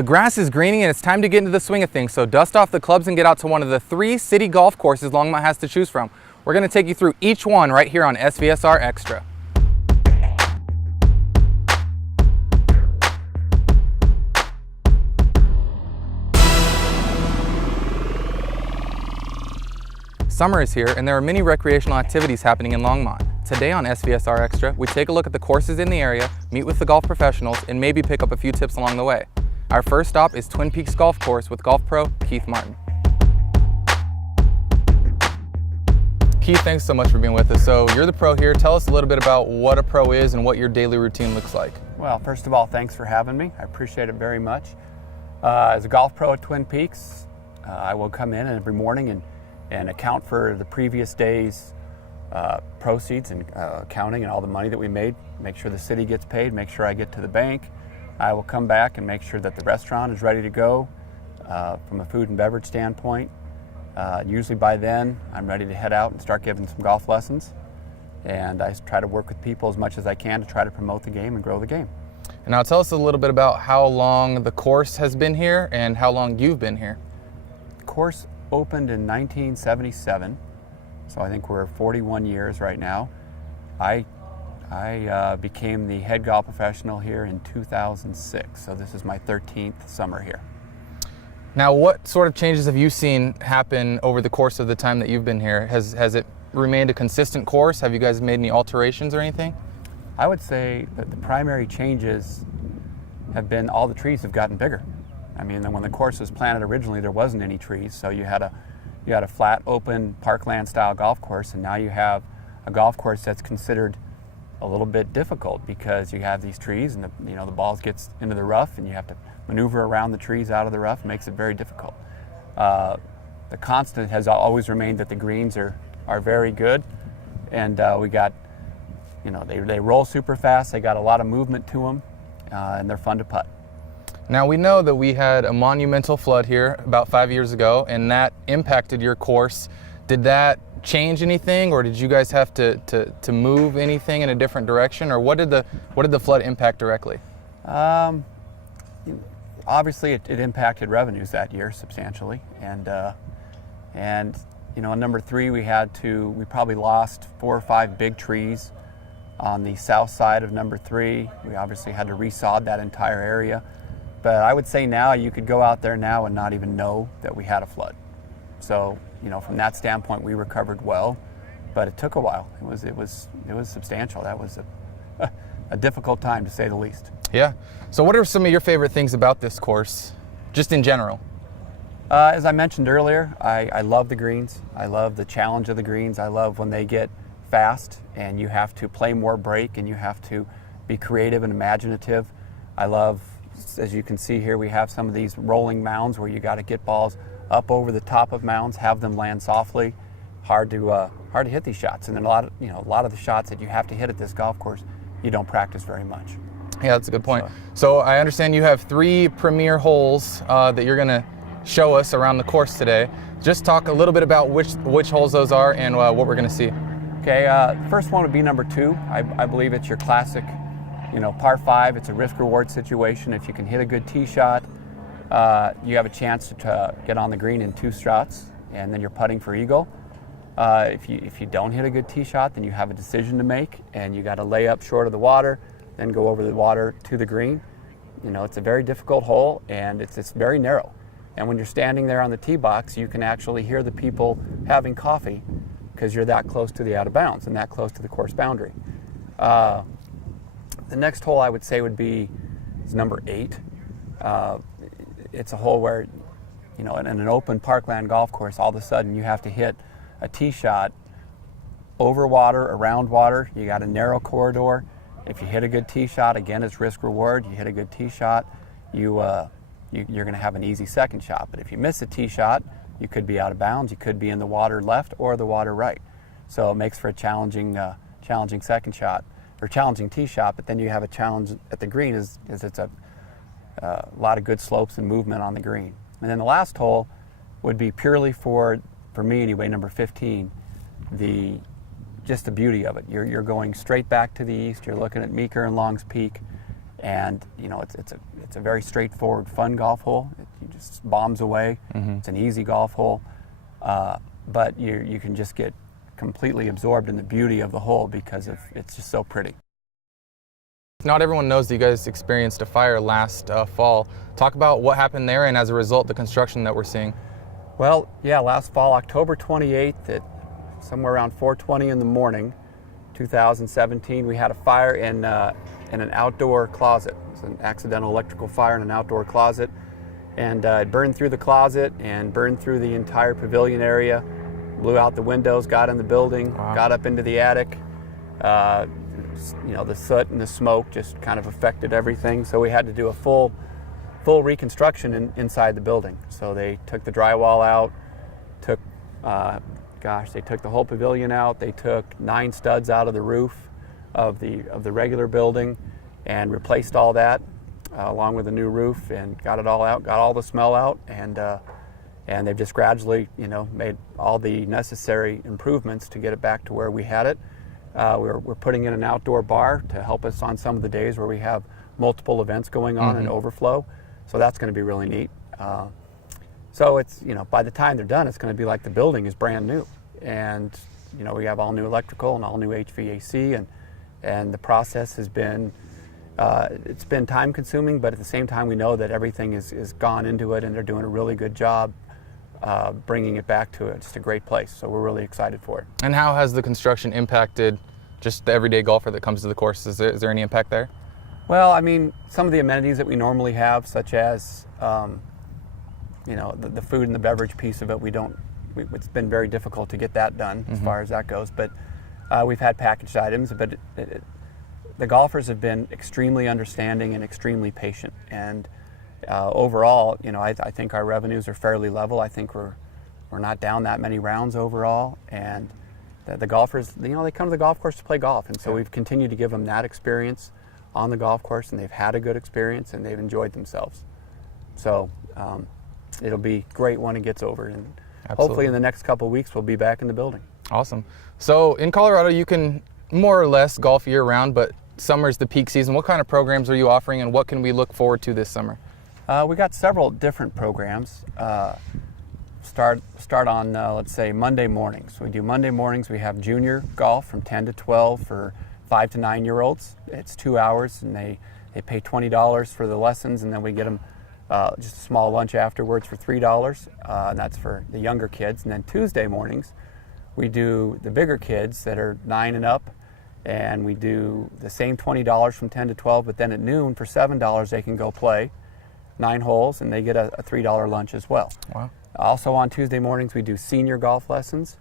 The grass is greening and it's time to get into the swing of things, so dust off the clubs and get out to one of the 3 city golf courses Longmont has to choose from. We're going to take you through each one right here on SVSR Xtra. Summer is here and there are many recreational activities happening in Longmont. Today on SVSR Xtra, we take a look at the courses in the area, meet with the golf professionals, and maybe pick up a few tips along the way. Our first stop is Twin Peaks Golf Course with golf pro Keith Martin. Keith, thanks so much for being with us. So you're the pro here. Tell us a little bit about what a pro is and what your daily routine looks like. Well, first of all, thanks for having me. I appreciate it very much. As a golf pro at Twin Peaks, I will come in every morning and account for the previous day's proceeds and accounting and all the money that we made, make sure the city gets paid, make sure I get to the bank. I will come back and make sure that the restaurant is ready to go from a food and beverage standpoint. Usually by then, I'm ready to head out and start giving some golf lessons. And I try to work with people as much as I can to try to promote the game and grow the game. And now tell us a little bit about how long the course has been here and how long you've been here. The course opened in 1977, so I think we're 41 years right now. I became the head golf professional here in 2006, so this is my 13th summer here. Now, what sort of changes have you seen happen over the course of the time that you've been here? Has it remained a consistent course? Have you guys made any alterations or anything? I would say that the primary changes have been all the trees have gotten bigger. I mean, when the course was planted originally, there wasn't any trees, so you had a flat, open, parkland style golf course, and now you have a golf course that's considered a little bit difficult because you have these trees and the ball gets into the rough and you have to maneuver around the trees out of the rough. It makes it very difficult. The constant has always remained that the greens are very good, and we got, they roll super fast, they got a lot of movement to them, and they're fun to putt. Now we know that we had a monumental flood here about 5 years ago and that impacted your course. Did that change anything, or did you guys have to move anything in a different direction, or what did the flood impact directly? Obviously it impacted revenues that year substantially, and on number 3 we probably lost 4 or 5 big trees on the south side of number 3. We obviously had to resod that entire area, but I would say now you could go out there now and not even know that we had a flood. So from that standpoint, we recovered well, but it took a while. It was substantial. That was a difficult time, to say the least. Yeah. So what are some of your favorite things about this course, just in general? As I mentioned earlier, I love the greens. I love the challenge of the greens. I love when they get fast and you have to play more break and you have to be creative and imaginative. I love, as you can see here, we have some of these rolling mounds where you got to get balls up over the top of mounds, have them land softly. Hard to hit these shots, and then a lot of the shots that you have to hit at this golf course, you don't practice very much. Yeah, that's a good point. So I understand you have 3 premier holes that you're going to show us around the course today. Just talk a little bit about which holes those are and what we're going to see. Okay, first one would be number 2. I believe it's your classic, par 5. It's a risk-reward situation. If you can hit a good tee shot, you have a chance to get on the green in 2 shots, and then you're putting for eagle. If you don't hit a good tee shot, then you have a decision to make, and you got to lay up short of the water, then go over the water to the green. It's a very difficult hole, and it's very narrow. And when you're standing there on the tee box, you can actually hear the people having coffee because you're that close to the out of bounds and that close to the course boundary. The next hole I would say is number 8. It's a hole where, in an open parkland golf course, all of a sudden you have to hit a tee shot over water, around water. You got a narrow corridor. If you hit a good tee shot, again, it's risk reward. You hit a good tee shot, you're going to have an easy second shot. But if you miss a tee shot, you could be out of bounds. You could be in the water left or the water right. So it makes for a challenging second shot or challenging tee shot. But then you have a challenge at the green is it's a lot of good slopes and movement on the green. And then the last hole would be purely for me anyway, number 15, just the beauty of it. You're going straight back to the east. You're looking at Meeker and Long's Peak, And it's a very straightforward, fun golf hole. You just bombs away. It's an easy golf hole, but you can just get completely absorbed in the beauty of the hole because it's just so pretty. Not everyone knows that you guys experienced a fire last fall. Talk about what happened there, and as a result, the construction that we're seeing. Well, yeah, last fall, October 28th, at somewhere around 4:20 in the morning, 2017, we had a fire in an outdoor closet. It was an accidental electrical fire in an outdoor closet, and it burned through the closet and burned through the entire pavilion area, blew out the windows, got in the building, got up into the attic. The soot and the smoke just kind of affected everything, so we had to do a full reconstruction inside the building. So they took the drywall out, they took the whole pavilion out. They took 9 studs out of the roof of the regular building and replaced all that along with a new roof, and got it all out, got all the smell out, and they've just gradually made all the necessary improvements to get it back to where we had it. We're putting in an outdoor bar to help us on some of the days where we have multiple events going on and overflow. So that's going to be really neat. So it's, by the time they're done, it's going to be like the building is brand new. And, we have all new electrical and all new HVAC, and the process has been, it's been time consuming, but at the same time we know that everything is gone into it, and they're doing a really good job bringing it back to just a great place. So we're really excited for it. And how has the construction impacted just the everyday golfer that comes to the course? Is there any impact there? Well, I mean, some of the amenities that we normally have, such as the food and the beverage piece of it, it's been very difficult to get that done as far as that goes. But we've had packaged items, but the golfers have been extremely understanding and extremely patient. And overall, I think our revenues are fairly level. I think we're not down that many rounds overall, and the golfers, they come to the golf course to play golf, and so we've continued to give them that experience on the golf course, and they've had a good experience, and they've enjoyed themselves. So it'll be great when it gets over, and hopefully in the next couple of weeks we'll be back in the building. Awesome. So in Colorado, you can more or less golf year round, but summer's the peak season. What kind of programs are you offering, and what can we look forward to this summer? We got several different programs. Start on, let's say, Monday mornings. We do Monday mornings. We have junior golf from 10 to 12 for 5 to 9-year-olds. It's 2 hours, and they pay $20 for the lessons, and then we get them just a small lunch afterwards for $3, and that's for the younger kids. And then Tuesday mornings, we do the bigger kids that are 9 and up, and we do the same $20 from 10 to 12, but then at noon for $7 they can go play 9 holes, and they get a $3 lunch as well. Wow. Also on Tuesday mornings we do senior golf lessons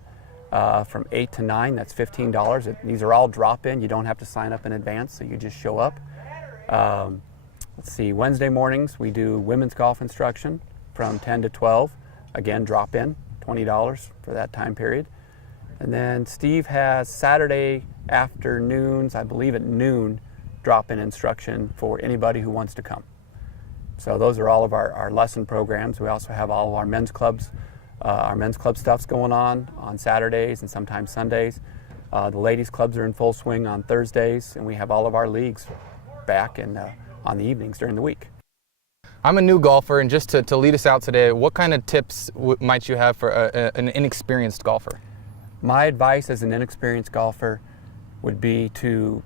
from 8 to 9. That's $15. These are all drop-in. You don't have to sign up in advance, so you just show up. Let's see, Wednesday mornings we do women's golf instruction from 10 to 12. Again, drop-in, $20 for that time period. And then Steve has Saturday afternoons, I believe at noon, drop-in instruction for anybody who wants to come. So those are all of our lesson programs. We also have all of our men's clubs. Our men's club stuff's going on Saturdays and sometimes Sundays. The ladies' clubs are in full swing on Thursdays, and we have all of our leagues back on the evenings during the week. I'm a new golfer, and just to lead us out today, what kind of tips might you have for an inexperienced golfer? My advice as an inexperienced golfer would be to,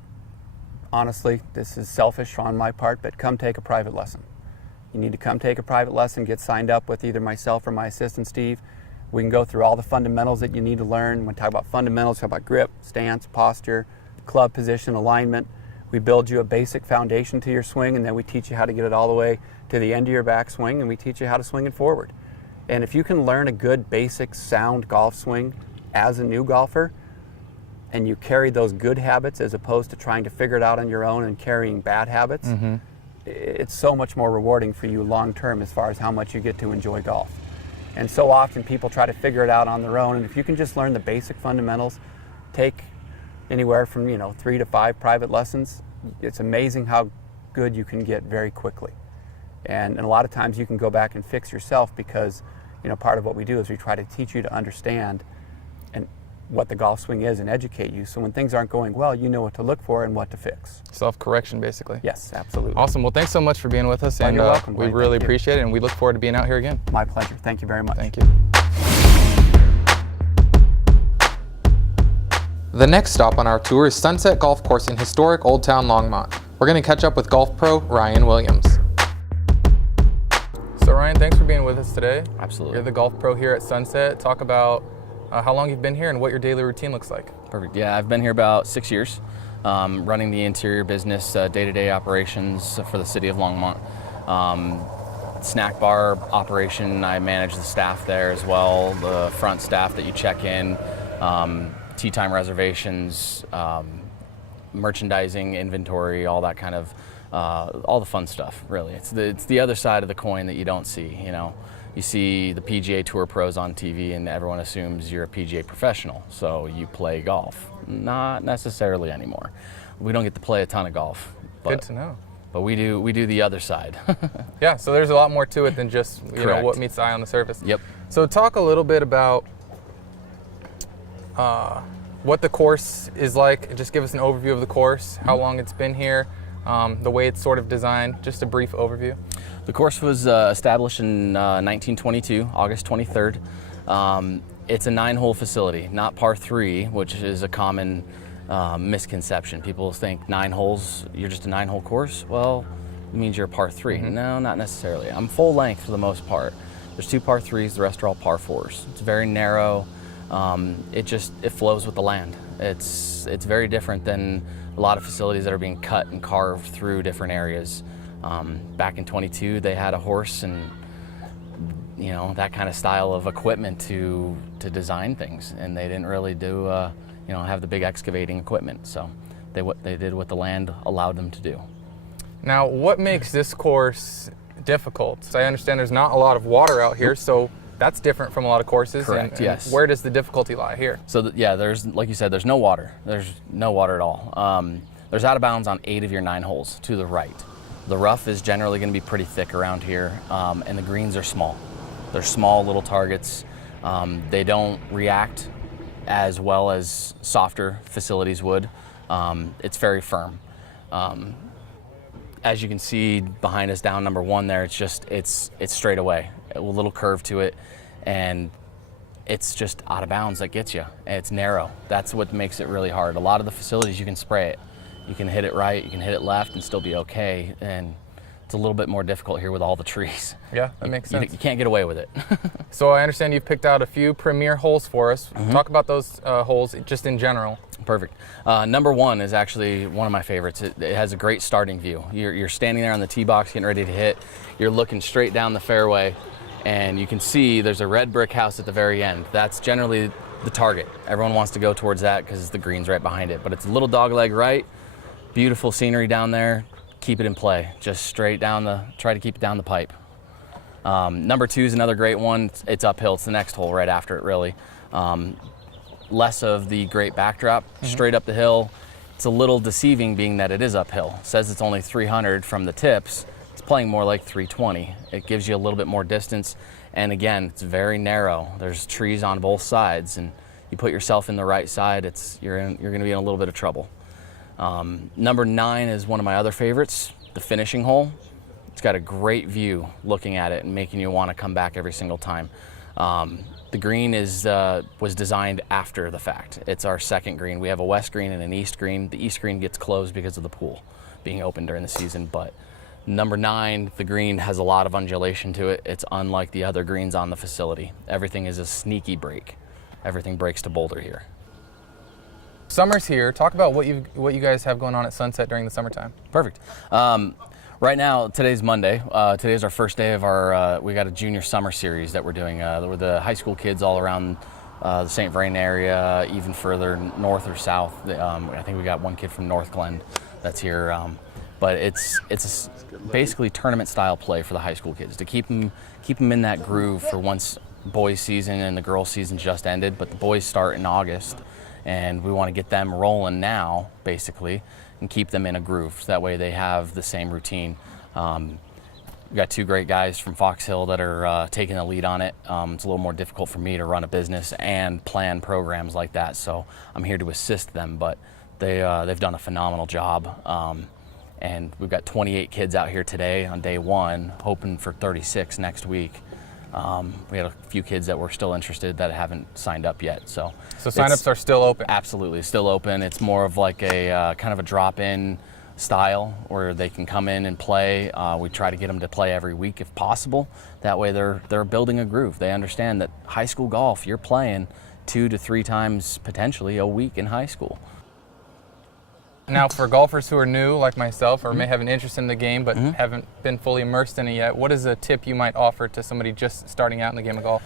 honestly, this is selfish on my part, but come take a private lesson. You need to come take a private lesson, get signed up with either myself or my assistant Steve. We can go through all the fundamentals that you need to learn. When we talk about fundamentals, talk about grip, stance, posture, club position, alignment. We build you a basic foundation to your swing, and then we teach you how to get it all the way to the end of your backswing, and we teach you how to swing it forward. And if you can learn a good, basic, sound golf swing as a new golfer, and you carry those good habits as opposed to trying to figure it out on your own and carrying bad habits, it's so much more rewarding for you long term as far as how much you get to enjoy golf. And so often people try to figure it out on their own, and if you can just learn the basic fundamentals, take anywhere from 3 to 5 private lessons, it's amazing how good you can get very quickly. And a lot of times you can go back and fix yourself, because part of what we do is we try to teach you to understand and what the golf swing is and educate you. So when things aren't going well, you know what to look for and what to fix. Self-correction, basically. Yes, absolutely. Awesome. Well, thanks so much for being with us. Well, and you're welcome, we Dwayne. really Thank you. appreciate it, and we look forward to being out here again. My pleasure. Thank you very much. Thank you. The next stop on our tour is Sunset Golf Course in historic Old Town Longmont. We're going to catch up with golf pro Ryan Williams. So Ryan, thanks for being with us today. Absolutely. You're the golf pro here at Sunset. Talk about how long you've been here and what your daily routine looks like. Perfect. Yeah, I've been here about 6 years, running the interior business, day-to-day operations for the city of Longmont. Snack bar operation, I manage the staff there as well, the front staff that you check in, tee time reservations, merchandising, inventory, all that kind of, all the fun stuff, really. It's the other side of the coin that you don't see, you know. You see the PGA Tour pros on TV and everyone assumes you're a PGA professional, so you play golf. Not necessarily anymore. We don't get to play a ton of golf. Good to know. But we do the other side. Yeah, so there's a lot more to it than just Correct. what meets the eye on the surface. Yep. So talk a little bit about what the course is like. Just give us an overview of the course, how long it's been here, the way it's sort of designed, just a brief overview. The course was established in 1922, August 23rd. It's a 9-hole facility, not par 3, which is a common misconception. People think 9 holes, you're just a 9-hole course. Well, it means you're a par 3. Mm-hmm. No, not necessarily. I'm full length for the most part. There's 2 par 3s, the rest are all par 4s. It's very narrow. It flows with the land. It's very different than a lot of facilities that are being cut and carved through different areas. Back in 22, they had a horse and that kind of style of equipment to design things, and they didn't really do have the big excavating equipment. So they did what the land allowed them to do. Now, what makes this course difficult? So I understand there's not a lot of water out here, so that's different from a lot of courses. Correct, and yes. Where does the difficulty lie here? So there's, like you said, there's no water. There's no water at all. There's out of bounds on 8 of your 9 holes to the right. The rough is generally going to be pretty thick around here, and the greens are small. They're small little targets. They don't react as well as softer facilities would. It's very firm. As you can see behind us down number 1 there, it's straight away, a little curve to it, and it's just out of bounds that gets you. And it's narrow. That's what makes it really hard. A lot of the facilities you can spray it. You can hit it right, you can hit it left and still be okay, and it's a little bit more difficult here with all the trees. Yeah, that makes sense. You can't get away with it. So I understand you've picked out a few premier holes for us. Mm-hmm. Talk about those holes just in general. Perfect. Number 1 is actually one of my favorites. It has a great starting view. You're standing there on the tee box getting ready to hit. You're looking straight down the fairway, and you can see there's a red brick house at the very end. That's generally the target. Everyone wants to go towards that because the green's right behind it. But it's a little dogleg right. Beautiful scenery down there. Keep it in play. Just straight down try to keep it down the pipe. Number 2 is another great one. It's uphill. It's the next hole right after it, really. Less of the great backdrop, straight up the hill. It's a little deceiving being that it is uphill. It says it's only 300 from the tips. It's playing more like 320. It gives you a little bit more distance. And again, it's very narrow. There's trees on both sides, and you put yourself in the right side, you're going to be in a little bit of trouble. Number 9 is one of my other favorites, the finishing hole. It's got a great view looking at it and making you want to come back every single time. The green was designed after the fact. It's our second green. We have a west green and an east green. The east green gets closed because of the pool being open during the season, but number 9, the green has a lot of undulation to it. It's unlike the other greens on the facility. Everything is a sneaky break. Everything breaks to boulder here. Summer's here. Talk about what you guys have going on at Sunset during the summertime. Perfect. Right now, today's Monday. Today's our first day of our, we got a junior summer series that we're doing. With the high school kids all around the St. Vrain area, even further north or south. I think we got one kid from North Glen that's here. But it's basically tournament style play for the high school kids to keep them in that groove for once boys season and the girls season just ended. But the boys start in August, and we want to get them rolling now, basically, and keep them in a groove. So that way they have the same routine. We got two great guys from Fox Hill that are taking the lead on it. It's a little more difficult for me to run a business and plan programs like that, so I'm here to assist them, but they've done a phenomenal job. And we've got 28 kids out here today on day one, hoping for 36 next week. We had a few kids that were still interested that haven't signed up yet. So signups are still open? Absolutely, still open. It's more of like a kind of a drop-in style where they can come in and play. We try to get them to play every week if possible. That way they're building a groove. They understand that high school golf, you're playing 2 to 3 times potentially a week in high school. Now, for golfers who are new, like myself, or may have an interest in the game but haven't been fully immersed in it yet, what is a tip you might offer to somebody just starting out in the game of golf?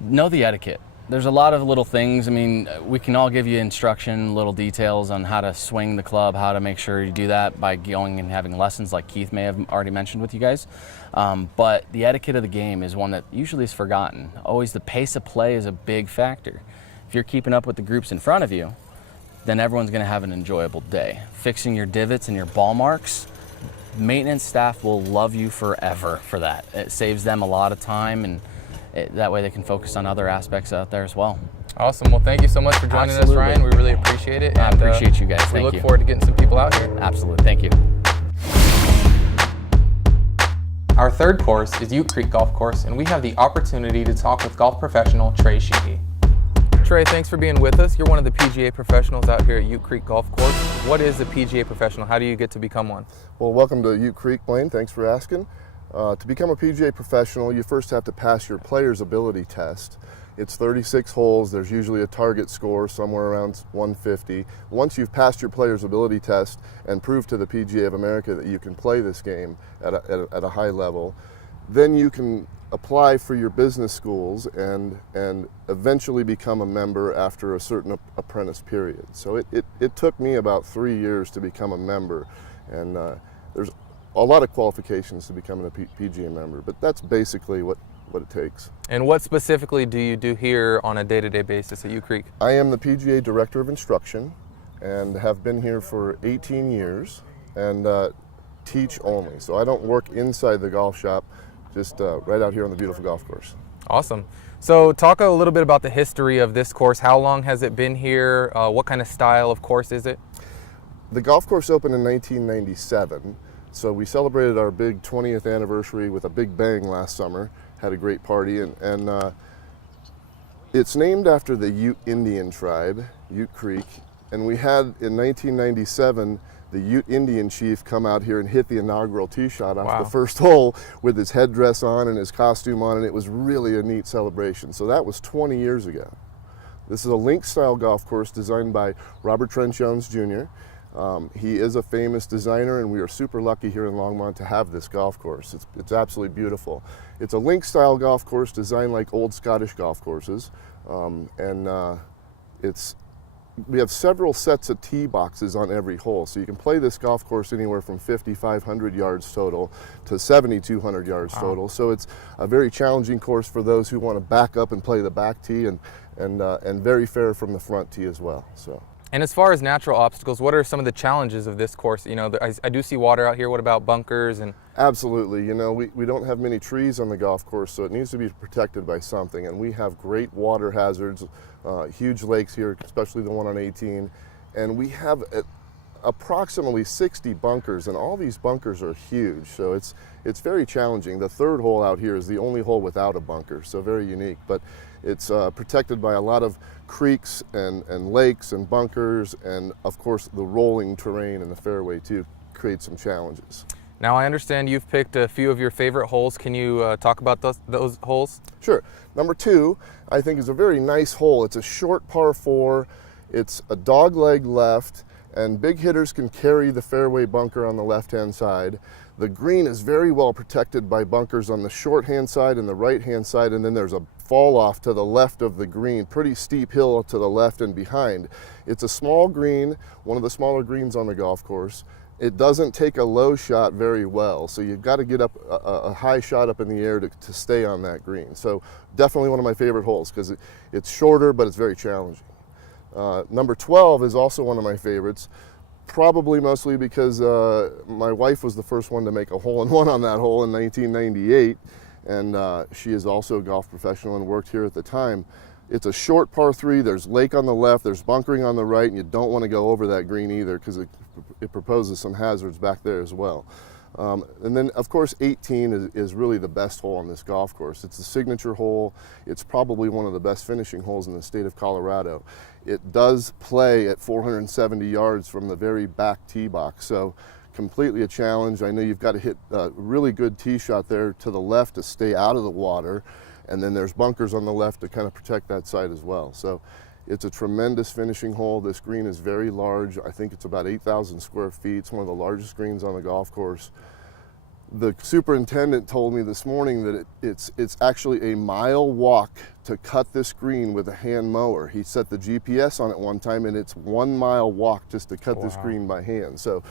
Know the etiquette. There's a lot of little things. I mean, we can all give you instruction, little details on how to swing the club, how to make sure you do that by going and having lessons like Keith may have already mentioned with you guys. But the etiquette of the game is one that usually is forgotten. Always the pace of play is a big factor. If you're keeping up with the groups in front of you, then everyone's going to have an enjoyable day. Fixing your divots and your ball marks, maintenance staff will love you forever for that. It saves them a lot of time, and that way they can focus on other aspects out there as well. Awesome. Well, thank you so much for joining us, Ryan. We really appreciate it. I appreciate you guys. Thank you. We look forward to getting some people out here. Absolutely. Thank you. Our third course is Ute Creek Golf Course, and we have the opportunity to talk with golf professional Trey Sheehy. Trey, thanks for being with us. You're one of the PGA professionals out here at Ute Creek Golf Course. What is a PGA professional? How do you get to become one? Well, welcome to Ute Creek, Blaine. Thanks for asking. To become a PGA professional, you first have to pass your player's ability test. It's 36 holes. There's usually a target score somewhere around 150. Once you've passed your player's ability test and proved to the PGA of America that you can play this game at a high level, then you can apply for your business schools and eventually become a member after a certain apprentice period. So it took me about 3 years to become a member, and there's a lot of qualifications to becoming a PGA member, but that's basically what it takes. And what specifically do you do here on a day-to-day basis at Ute Creek? I am the PGA Director of Instruction and have been here for 18 years and teach only. So I don't work inside the golf shop, just right out here on the beautiful golf course. Awesome. So talk a little bit about the history of this course. How long has it been here? What kind of style of course is it? The golf course opened in 1997, so we celebrated our big 20th anniversary with a big bang last summer. Had a great party, and it's named after the Ute Indian tribe, Ute Creek, and we had in 1997 the Ute Indian chief come out here and hit the inaugural tee shot off the first hole with his headdress on and his costume on, and it was really a neat celebration. So that was 20 years ago. This is a link-style golf course designed by Robert Trent Jones Jr. He is a famous designer, and we are super lucky here in Longmont to have this golf course. It's absolutely beautiful. It's a link-style golf course designed like old Scottish golf courses, we have several sets of tee boxes on every hole, so you can play this golf course anywhere from 5,500 yards total to 7,200 yards total. So it's a very challenging course for those who want to back up and play the back tee, and very fair from the front tee as well. So. And as far as natural obstacles, what are some of the challenges of this course? You know, I do see water out here. What about bunkers? And absolutely. You know, we don't have many trees on the golf course, so it needs to be protected by something. And we have great water hazards, huge lakes here, especially the one on 18. And we have approximately 60 bunkers, and all these bunkers are huge. So it's very challenging. The third hole out here is the only hole without a bunker, so very unique. But it's protected by a lot of creeks and lakes and bunkers, and of course the rolling terrain in the fairway too creates some challenges. Now I understand you've picked a few of your favorite holes. Can you talk about those holes? Sure. Number 2, I think, is a very nice hole. It's a short par 4. It's a dog leg left, and big hitters can carry the fairway bunker on the left-hand side. The green is very well protected by bunkers on the short-hand side and the right-hand side, and then there's a fall off to the left of the green, pretty steep hill to the left and behind. It's a small green, one of the smaller greens on the golf course. It doesn't take a low shot very well, so you've got to get up a high shot up in the air to stay on that green. So definitely one of my favorite holes because it's shorter, but it's very challenging. Number 12 is also one of my favorites. Probably mostly because my wife was the first one to make a hole-in-one on that hole in 1998, and she is also a golf professional and worked here at the time. It's a short par 3, there's lake on the left, there's bunkering on the right, and you don't want to go over that green either because it proposes some hazards back there as well. And then, of course, 18 is really the best hole on this golf course. It's the signature hole. It's probably one of the best finishing holes in the state of Colorado. It does play at 470 yards from the very back tee box, so completely a challenge. I know you've got to hit a really good tee shot there to the left to stay out of the water, and then there's bunkers on the left to kind of protect that side as well. So it's a tremendous finishing hole. This green is very large. I think it's about 8,000 square feet. It's one of the largest greens on the golf course. The superintendent told me this morning that it's actually a mile walk to cut this green with a hand mower. He set the GPS on it one time, and it's 1 mile walk just to cut this green by hand. So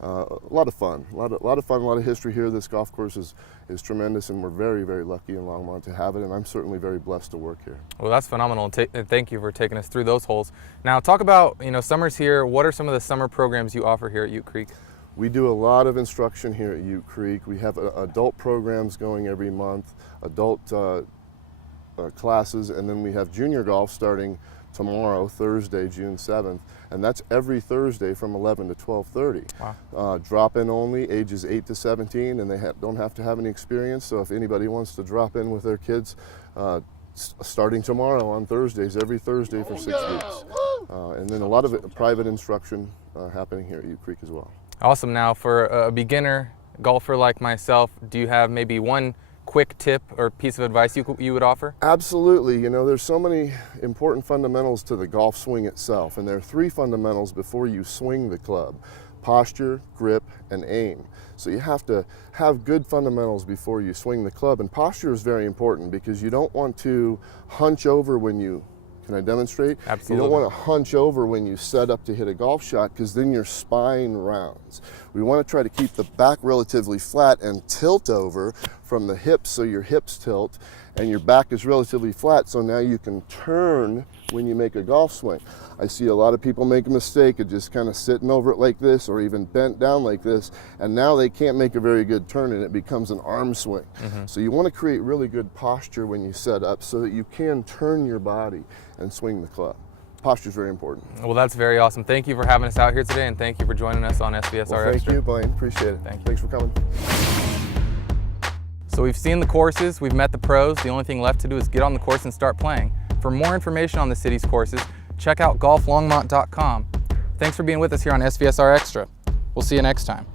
a lot of fun, a lot of fun, a lot of history here. This golf course is tremendous, and we're very, very lucky in Longmont to have it, and I'm certainly very blessed to work here. Well, that's phenomenal, and thank you for taking us through those holes. Now, talk about, summer's here. What are some of the summer programs you offer here at Ute Creek? We do a lot of instruction here at Ute Creek. We have adult programs going every month, adult classes, and then we have junior golf starting tomorrow, Thursday, June 7th, and that's every Thursday from 11 to 12:30. Wow. Drop-in only, ages 8 to 17, and they don't have to have any experience, so if anybody wants to drop in with their kids, starting tomorrow on Thursdays, every Thursday for 6 weeks. And then a lot of private instruction happening here at Ute Creek as well. Awesome. Now, for a beginner golfer like myself, do you have maybe one quick tip or piece of advice you would offer? Absolutely. There's so many important fundamentals to the golf swing itself, and there are 3 fundamentals before you swing the club: posture, grip, and aim. So you have to have good fundamentals before you swing the club, and posture is very important because you don't want to hunch over when you Can I demonstrate? Absolutely. You don't want to hunch over when you set up to hit a golf shot because then your spine rounds. We want to try to keep the back relatively flat and tilt over from the hips so your hips tilt and your back is relatively flat, so now you can turn when you make a golf swing. I see a lot of people make a mistake of just kind of sitting over it like this or even bent down like this, and now they can't make a very good turn and it becomes an arm swing. So you want to create really good posture when you set up so that you can turn your body and swing the club. Posture is very important. Well, that's very awesome. Thank you for having us out here today, and thank you for joining us on SVSR Well, thank Extra. you, Blaine. Appreciate it. Thanks for coming. So we've seen the courses, we've met the pros. The only thing left to do is get on the course and start playing. For more information on the city's courses, check out golflongmont.com. Thanks for being with us here on SVSR Extra. We'll see you next time.